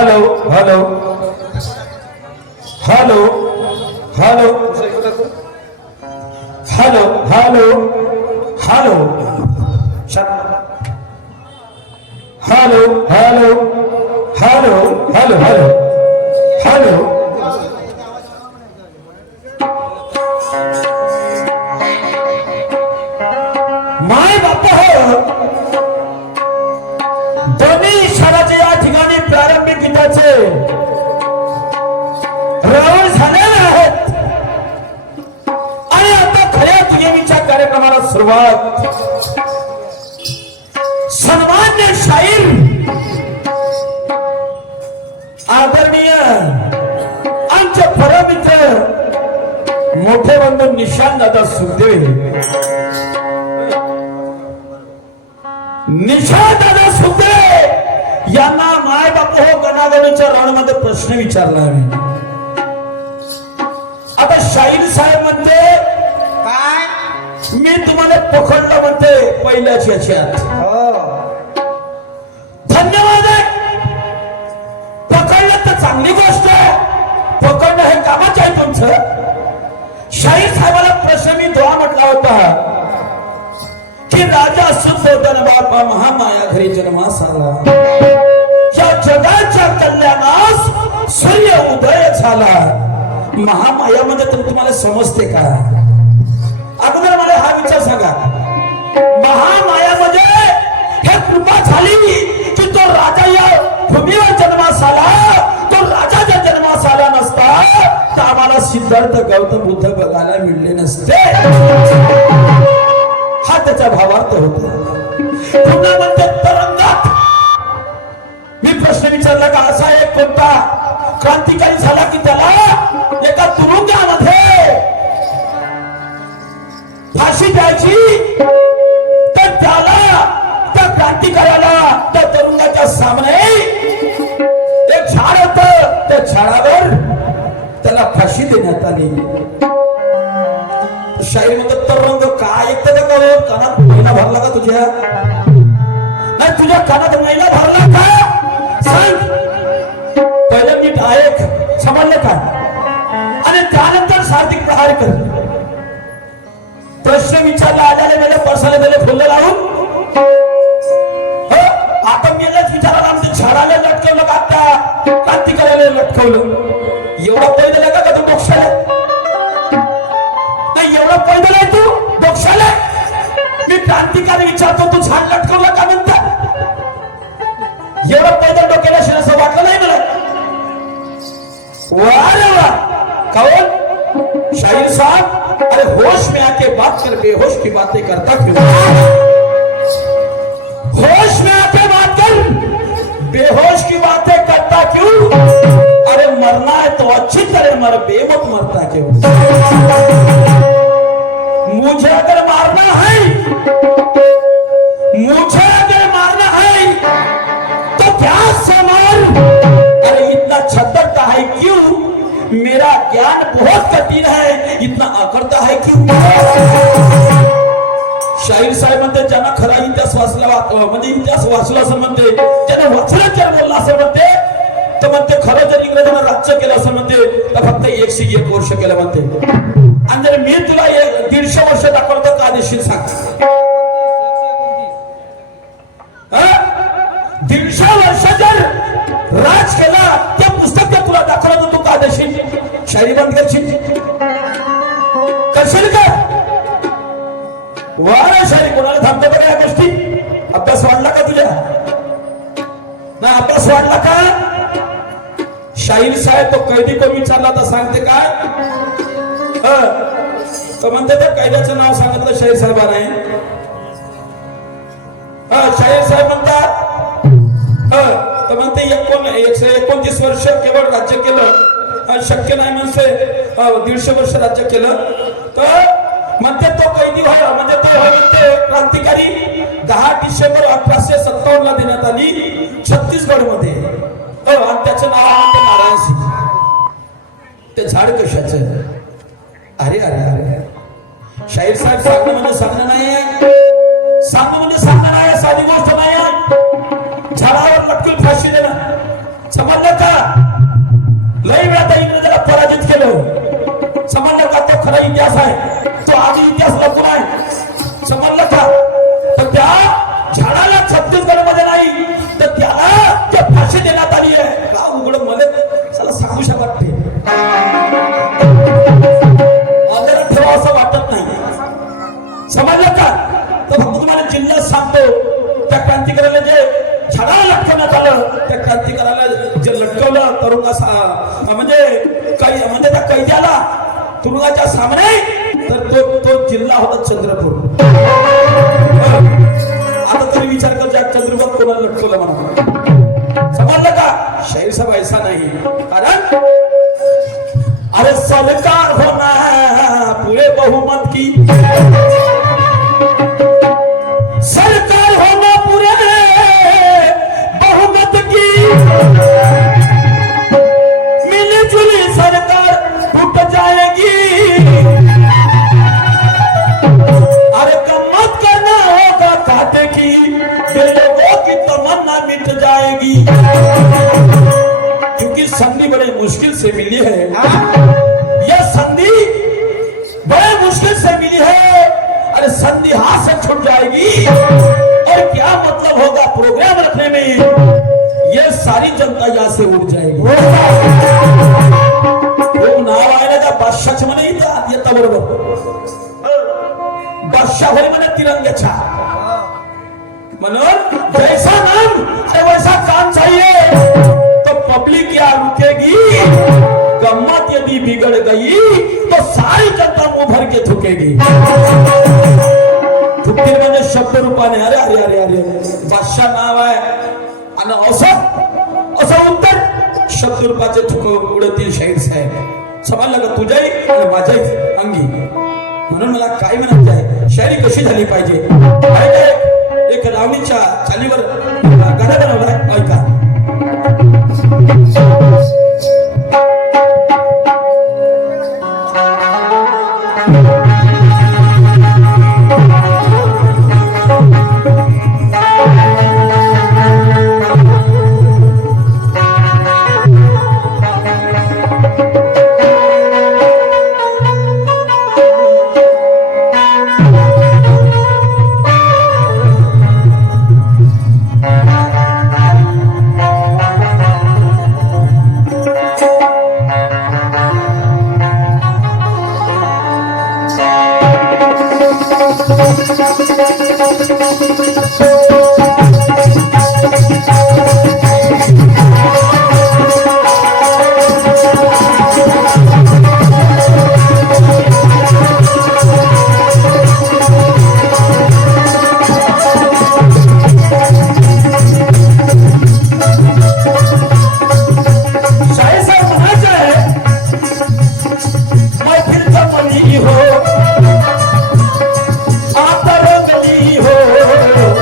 Hello hello hello hello hello hello hello hello hello hello hello hello hello माय बापा दोन्ही शाळाचे या ठिकाणी प्रारंभिक गीताचे रावण झालेले आहेत आणि आता खऱ्या तुझ्याच्या कार्यक्रमाला सुरुवात. सन्मान्य शाहीर आदरणीय आमचे परमित्र मोठे बंधू निशांत दादा सुखदेव, निशांत दादा सुखदेव यांना माय बाप हो गणागणीच्या राऊंड मध्ये प्रश्न विचारला आहे. आता शाहीर साहेब म्हणते काय मी तुम्हाला पकडलं म्हणते पहिल्याच याच्यात. धन्यवाद आहे, पकडलं तर चांगली गोष्ट आहे, पकडणं हे कामाचं आहे तुमचं. शाहीर साहेबाला प्रश्न मी दोहा म्हटला होता की राजा सुद्धोधन बापा महामाया घरी जन्मास आला, या जगाच्या कल्याणास सूर्य उदय झाला. महामायामध्ये तर तुम्हाला समजते का? अगोदर मला हा विचार सांगा, महामायामध्ये हे कृपा झाली की तो राजा या भूमीवर जन्मास आला. तो राजा जर जन्मास आला नसता तर आम्हाला सिद्धार्थ गौतम बुद्ध बघायला मिळले नसते. हा त्याचा भावार्थ होता. पुन्हा म्हणते तरंगात मी प्रश्न विचारला का असा एक कोणता क्रांतिकारी झाला की त्याला एका तुरुंगामध्ये फाशी द्यायची, तर त्याला त्या क्रांतिकाराला त्या तुरुंगाच्या सामने एक झाड होत, त्या झाडावर त्याला फाशी देण्यात आली. शाहीर म्हणतो तरंग काय ऐकतं का? कानात महिना भरला का तुझ्या? नाही तुझ्या कानात महिना भरला का? सांग पहिलं नीट ऐक, समजलं का? आणि त्यानंतर सार्थिक प्रहार कर. प्रश्न विचारला आल्याने मेले परसाले मेले फुलं लावून आता मेलेच विचारायला आमच्या झाडाला लटकवलं का? त्या क्रांतिकाराला लटकवलं. एवढं पैदल आहे का तू डोक्षाला? नाही एवढं पैदल आहे तू डोक्षाला? मी क्रांतिकारी विचारतो तू झाड लटकवलं का म्हणता? एवढं पैदल डोक्याला शिर असं वाटलं नाही मला. वाह रे वाह. कौन? शाहीर साहब, अरे होश में आके बात कर, बेहोश की बातें करता क्यों? होश में आके बात कर, बेहोश की बातें करता क्यों? अरे मरना है तो अच्छी तरह मर, बेमौत मरता क्यों? मुझे अगर मारना है, मुझे अगर मारना है तो प्यास से मार. अरे इतना छतरता है क्यों? मेरा ज्ञान बहुत कठिन है, इतना अकड़ता है क्यों? शाहीर साहेब म्हणते ज्यांना खरा इतिहास वाचला म्हणजे इतिहास वाचला असं म्हणते, ज्याने वाचलं ज्याने बोलला असं म्हणते, तर म्हणते खरं जर इंग्रजांना राज्य केलं असं म्हणते तर फक्त 101 वर्ष केलं म्हणते. आणि जर मी तुला 150 वर्ष दाखवतो का देशील सांग? 150 वर्ष जर राज केला त्या पुस्तक तुला दाखवलं तर तू का देशील? शायरी बंद करशील? करशील का? वारा शायरी कोणाला थांबतो का या गोष्टी? अभ्यास वाढला का तुझ्या? नाही अभ्यास वाढला का? शाहीर साहेब तो कैदी को विचारला तर सांगते काय? तो म्हणते त्या कैद्याचं नाव सांगितलं शाहीर साहेबांनी. शाहीर साहेब म्हणतात तर म्हणते 129 वर्ष केवळ राज्य केलं शक्य नाही म्हणते 150 वर्ष राज्य केलं. तर म्हणते तो कैदी व्हाय म्हणजे तो म्हणते क्रांतिकारी 10 डिसेंबर 1857 ला देण्यात आली छत्तीसगड मध्ये. आणि त्याचं नाव आहे नारायण सिंग. ते झाड कशाचं? अरे अरे अरे शाहीर साहेब सांगणं म्हणजे सांगणं नाही, सांगणं म्हणजे सांगणं नाही, साधी गोष्ट नाही. झाडावर लटकून फाशी देणं समजलं खरा इतिहास आहे तो आधी इतिहास लपून आहे समजलं का. तर त्या झाडाला छत्तीसगड मध्ये नाही तर त्याला त्या फाशी देण्यात आली आहे का उघड मला चला सांगू शकत ते आदर ठेवा असं वाटत नाही समजलं का. तर फक्त तुम्हाला जिल्ह्यात सांगतो त्या क्रांतिकाराला जे झाडाला लटकवण्यात आलं त्या क्रांतिकाराला जे लटकवलं तरुंगा म्हणजे त्या कैद्याला तुरुंगाच्या सामने तर तो जिल्हा होता चंद्रपूर. आता तरी विचार कर ज्या चंद्रपूर कोणाला लटकवलं म्हणा समजलं का. शाहीर साहेब ऐसा नाही कारण अरे सरकार होना पूरे बहुमत की सरकार होना पूरे बहुमत की मिली जुली सरकार टूट जाएगी. अरे गम्मत करना होगा काटे की लोगों की तमन्ना मिट जाएगी. क्योंकि संधि बड़े मुश्किल से मिली है यह संधि बड़े मुश्किल से मिली है. अरे संधि हाथ से छूट जाएगी और क्या मतलब होगा प्रोग्राम रखने में ये सारी जनता यहाँ से उठ जाएगी. वो नाव आयला का बादशाह म्हणे इथं येता बरोबर बादशाह होय म्हणे तिरंग्याच्या म्हणून जैसा नाम है वैसा काम चाहिए तो पब्लिक क्या रुकेगी. गम्मत यदि बिगड़ गई तो सारी जनता मुंह भर के थुकेगी. थुकतील म्हणजे शब्द रूपाने अरे अरे अरे अरे बादशाह नाव आहे आणि असं उत्तर शब्द रूपाचे थुक उडतील शाहीर साहेब समजलं का तुझ्याही आणि माझ्याही अंगी. म्हणून मला काय म्हणायचं आहे शायरी कशी झाली पाहिजे. एक लावणीच्या चालीवर गाणं बनवलाय ऐका. हो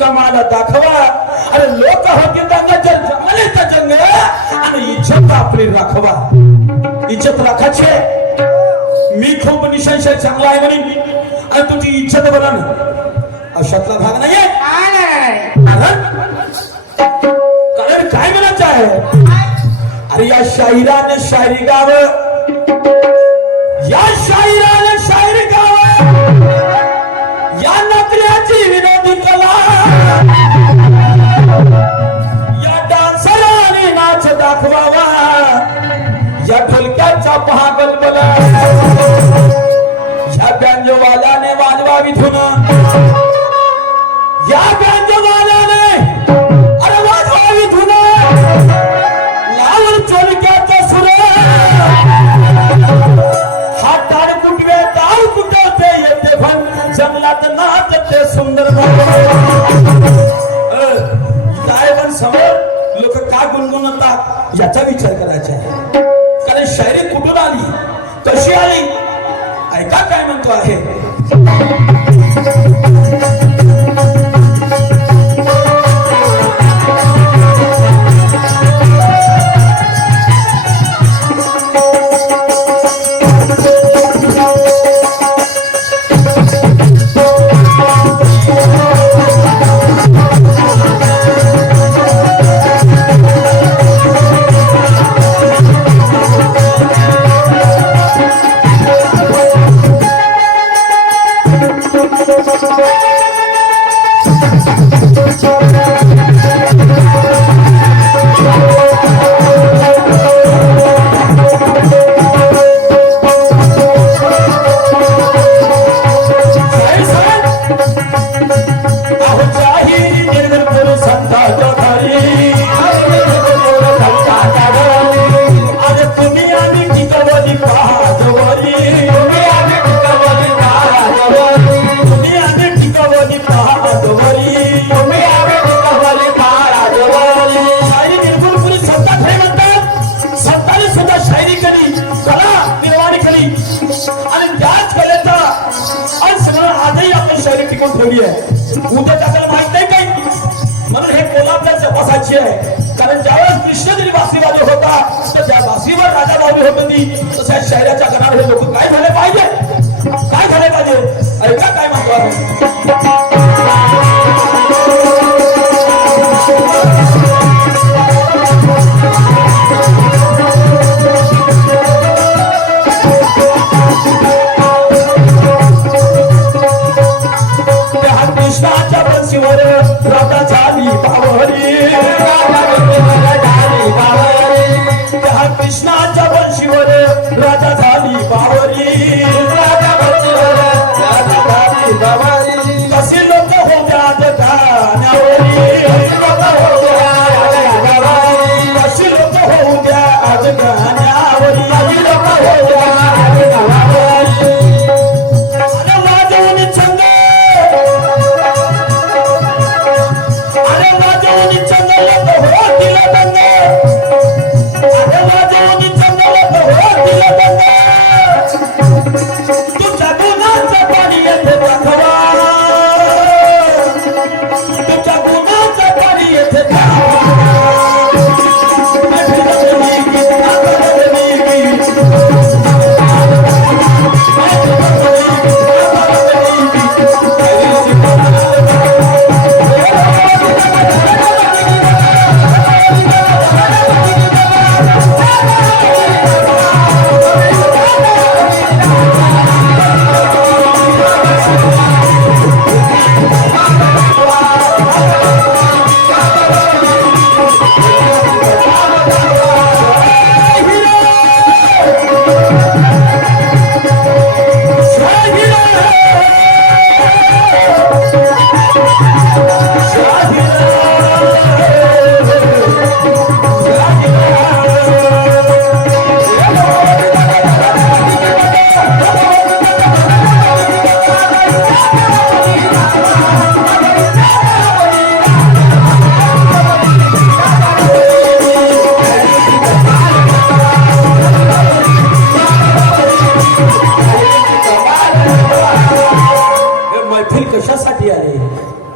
कमाल दाखवा. अरे लोक होते दंगाच्या जमानेचा जंग आणि इज्जत आपली राखवा. इज्जत राखायचे. मी खूप निशंशय चांगला आहे म्हणे आणि तुझी इज्जत बघा ना अशातला भाग नाहीये. कारण काय म्हणायचं आहे. अरे या शाहिराने शायरी गाव, या शाहिराने शायरी गाव, या नकल्याची विनोदी कला, या डान्सराने नाच दाखवावा, या ढोलक्याचा पहा गलबला, या बँजोवाल्याने वाजवावी धुन, या बँजोवाल्याने अरे वाजवावी धुन, लावून चोलक्याचा सुर, हा टाळ कुटवे टाळ कुटवते येते पण जंगलात नाचते सुंदर. काय पण समोर लोक का गुणगुणतात याचा विचार करायचा आहे. कारण शायरी कुठून आली, कशी आली, ऐका काय म्हणतो आहे. उद्या त्याला माहित नाही काही म्हणून हे कोल्हापूरच्या बसाची आहे. कारण ज्यावेळेस कृष्णगिरी बासरीवाले होता तर त्या बासरीवर राजा लावली होती. तशा शहराच्या घरावर हे लोक काय झाले पाहिजे, काय झाले पाहिजे ऐका काय म्हणतो आहे. कृष्णाच्या बंशीवर राधा झाली बावरी, त्या कृष्णाच्या बंशीवर राधा झाली बावरी, कशी लोक होत्या गाण्यावरी, कशी लोक होत्या आज गाण्यावरी,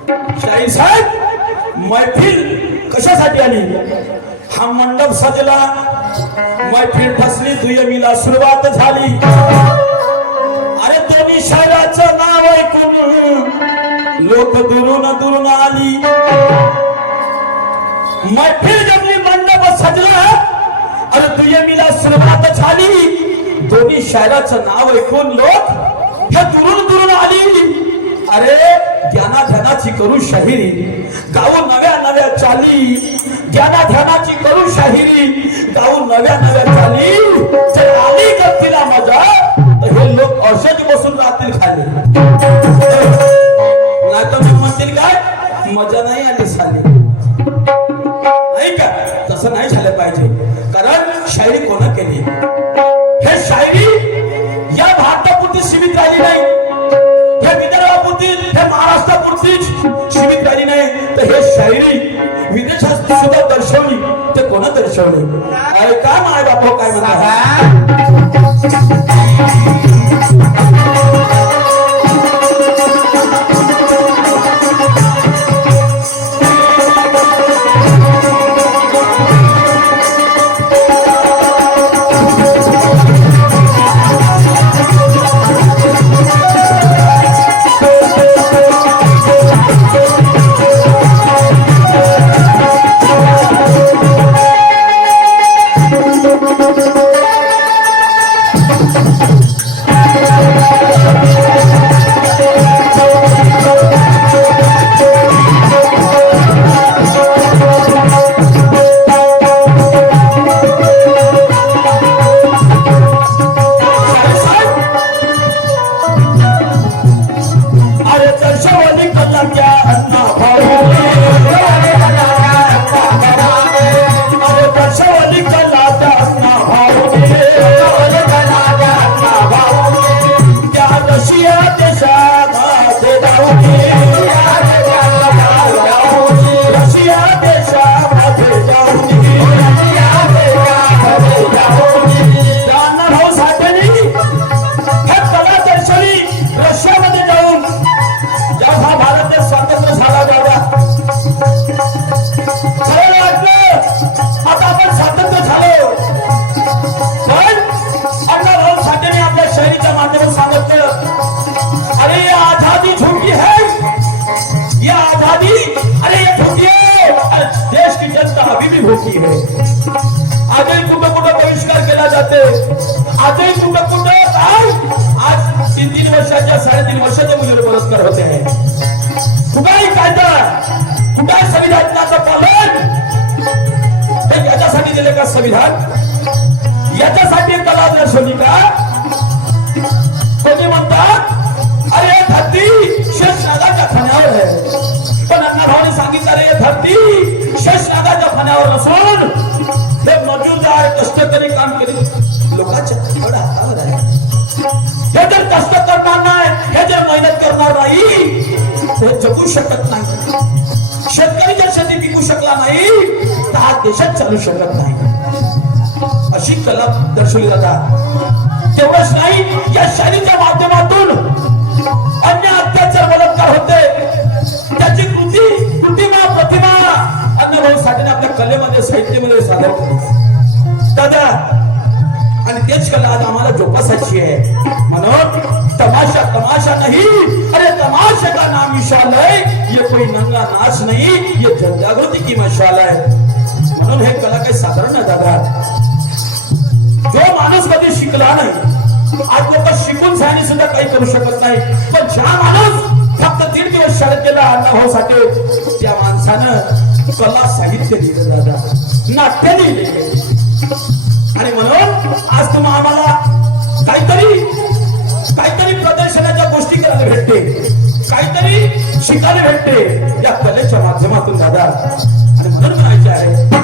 शाहीर साहेब मैफिल कशासाठी आली? हा मंडप सजला, मैफिल ठसली, दुय्यमीला सुरुवात झाली. अरे दोन्ही शायराचं नाव ऐकून लोक दुरून दुरून आली. मैफिल जमली, मंडप सजला, अरे दुय्यमीला सुरुवात झाली. दोन्ही शायराचं नाव ऐकून लोक हे दुरून दुरून आली. अरे ज्ञाना ध्यानाची करू शाहिरी, गाऊ नव्या नव्या चाली. ज्ञाना ध्यानाची करू शाहिरी, गाऊ नव्या नव्या चाली. जर आली करतीला मजा तर हे लोक औषध बसून राहतील खाली. नाही तर मग म्हणतील काय, मजा नाही आली साली. नाही का? तसं नाही झालं पाहिजे. कारण शायरी कोणा केली? हे शायरी या भारतापुरती सीमित राहिली नाही, हे विदर्भापुरती, हे महाराष्ट्रापुरतीच सीमित राहिली नाही, तर हे शायरी विदेशात सुद्धा दर्शवली. ते कोणा दर्शवली? अरे काय माय बापा काय म्हणा. होती है. आजही कुठं कुठं बहिष्कार केला जाते. आजही कुठं कुठं काय आज 3 वर्षाच्या 3.5 वर्षाच्या मुलीवर बलात्कार होते आहे. कुठलाही कायदा, कुठलाही संविधानाचं पालन हे याच्यासाठी दिले का? संविधान याच्यासाठी कला दर्शवली का? कोणी म्हणतात अरे धरती शेषनागाच्या खाण्यावर आहे, पण अण्णाभाऊंनी सांगितलं अरे धरती शेषनागाच्या खाण्यावर नसून हे मजूरदार कष्टकरी काम करीत लोकांच्या हातावर आहे. हे जर कष्ट करणार नाही, हे जर मेहनत करणार नाही, हे जगू शकत नाही. शेतकरी जर शेती पिकू शकला नाही तर हा देशात चालू शकत नाही. अशी कला दर्शवली जातात. तेवढंच नाही, या शाळेच्या माध्यमातून अन्य अत्याचार बलात्कार होते, त्याची कृतिमा प्रतिमा अण्णाभाऊ साठेने आपल्या कलेमध्ये साहित्यामध्ये सादर केली दादा. आणि तेच कला आज आम्हाला जोपासायची आहे. म्हणून तमाशा तमाशा नाही, अरे तमाशे का नाम विशाल है, ये कोई नंगा नाच नहीं, ये जनजागृती की मशाल है. म्हणून हे कला काही साधारण नाही दादा. जो माणूस कधी शिकला नाही, आज लोक शिकून झाली सुद्धा काही करू शकत नाही, पण ज्या माणूस फक्त 1.5 दिवस शाळेत गेला अण्णाभाऊ साठे, त्या माणसानं कला साहित्य लिहिलं दादा, नाट्य लिहिले. आणि म्हणून आज तुम्हाला आम्हाला काहीतरी प्रदर्शनाच्या गोष्टी करायला भेटते, काहीतरी शिकायला भेटते या कलेच्या माध्यमातून दादा. आणि म्हणून म्हणायचे आहे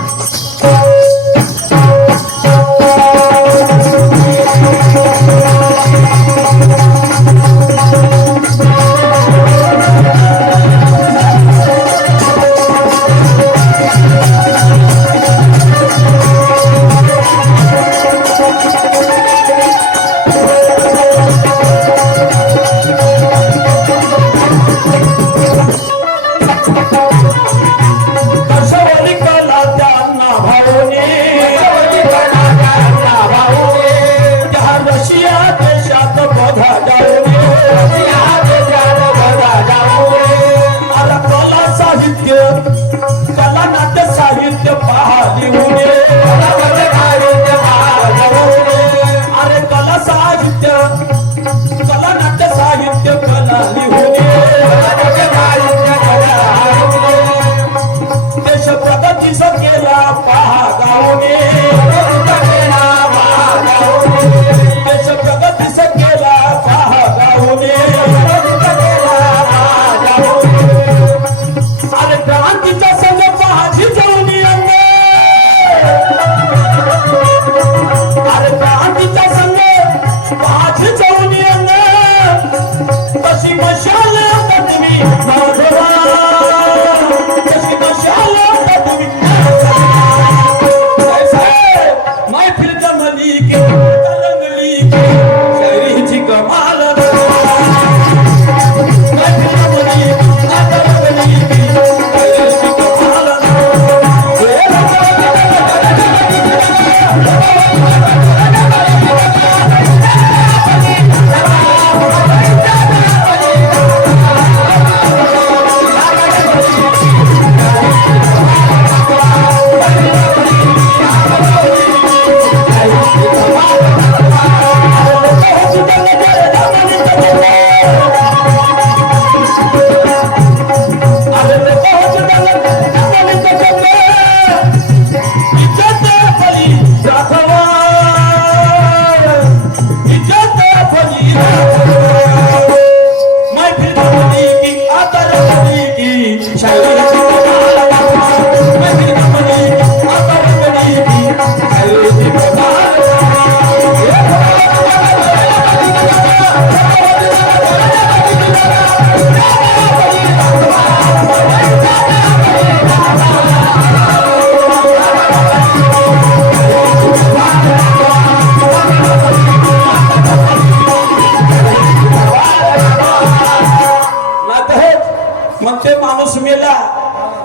म्हणते माणूस मेला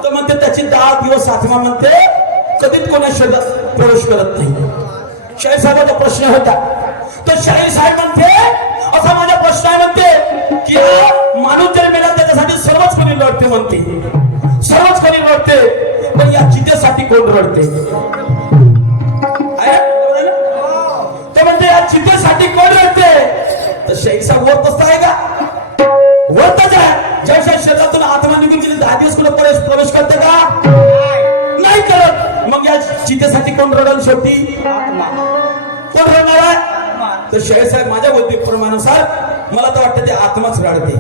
तर म्हणते त्याची 10 दिवस आत्मा म्हणते कधीच कोणा शरीरात प्रवेश करत नाही. शाहीर साहेबाचा प्रश्न होता. तर शाहीर साहेब म्हणते असा माझा प्रश्न आहे म्हणते की माणूस जर मेला त्याच्यासाठी सर्वच कोणी लढते म्हणते, सर्वच कोणी लढते, पण या चितेसाठी कोण रडते? तर म्हणते या चितेसाठी कोण रडते? तर शाहीर साहेब वरतच आहे का? वरतच आहे. ज्या शरीरातून आत्मा निघून गेली 10 दिवस कोण प्रवेश करते का? नाही करत. मग या चितेसाठी कोण रडल? शेवटी कोण रडणार आहे? तर शाहीर साहेब माझ्या बुद्धीप्रमाणानुसार मला तर वाटतं ते आत्माच रडते.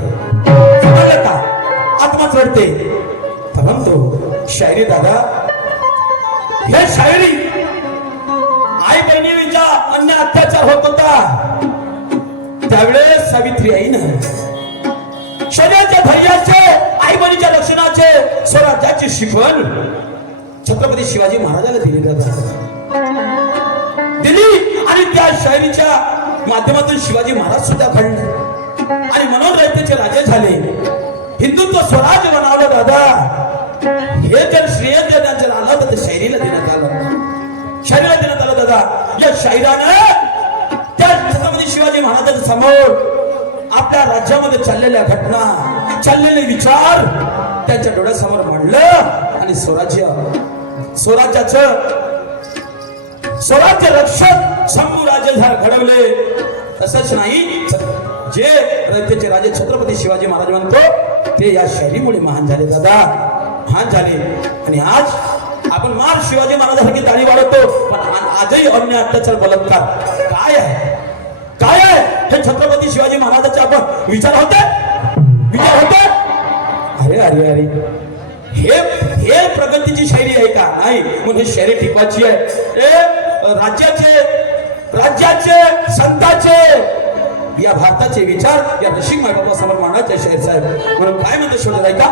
समजलं का? आत्माच रडते. परंतु शायरी दादा, हे शायरी आई बहिणीचा अन्य अत्याचार होत होता त्यावेळेस सावित्री आईनं शरीराच्या धैर्याचे, आई बहिणीच्या रक्षणाचे, स्वराज्याची शिकवण छत्रपती शिवाजी महाराजांना दिली दिली. आणि त्या शायरीच्या माध्यमातून शिवाजी महाराज सुद्धा घडले आणि म्हणून रयतेचे राजे झाले. हिंदुत्व स्वराज्य बनवलं दादा. हे जर श्रेय जर आलं होतं तर शायरीला देण्यात आलं, शायरीला देण्यात आलं दादा. या शायरानं त्या छत्रपती शिवाजी महाराजांसमोर आपल्या राज्यामध्ये चाललेल्या घटना, चाललेले विचार त्यांच्या डोळ्यासमोर मांडलं आणि स्वराज्य रक्षक शंभू राजे घडवले. तसंच नाही, जे रयतेचे राजे छत्रपती शिवाजी महाराज म्हणतो ते या शायरीमुळे महान झाले दादा, महान झाले. आणि आज आपण मार शिवाजी महाराजांसारखी ताळी वाढवतो, पण आजही अन्य अत्याचार बलात्कार काय आहे, काय आहे हे छत्रपती शिवाजी महाराजांचे आपण विचार होते. अरे अरे अरे, हे प्रगतीची शायरी आहे का? नाही. म्हणून ही शायरी टिकवायची आहे. राज्याचे संतांचे, या भारताचे विचार या रसिक मायबापा समोर मांडायचे शाहीर साहेब. म्हणून काय म्हणते शोधत आहे का?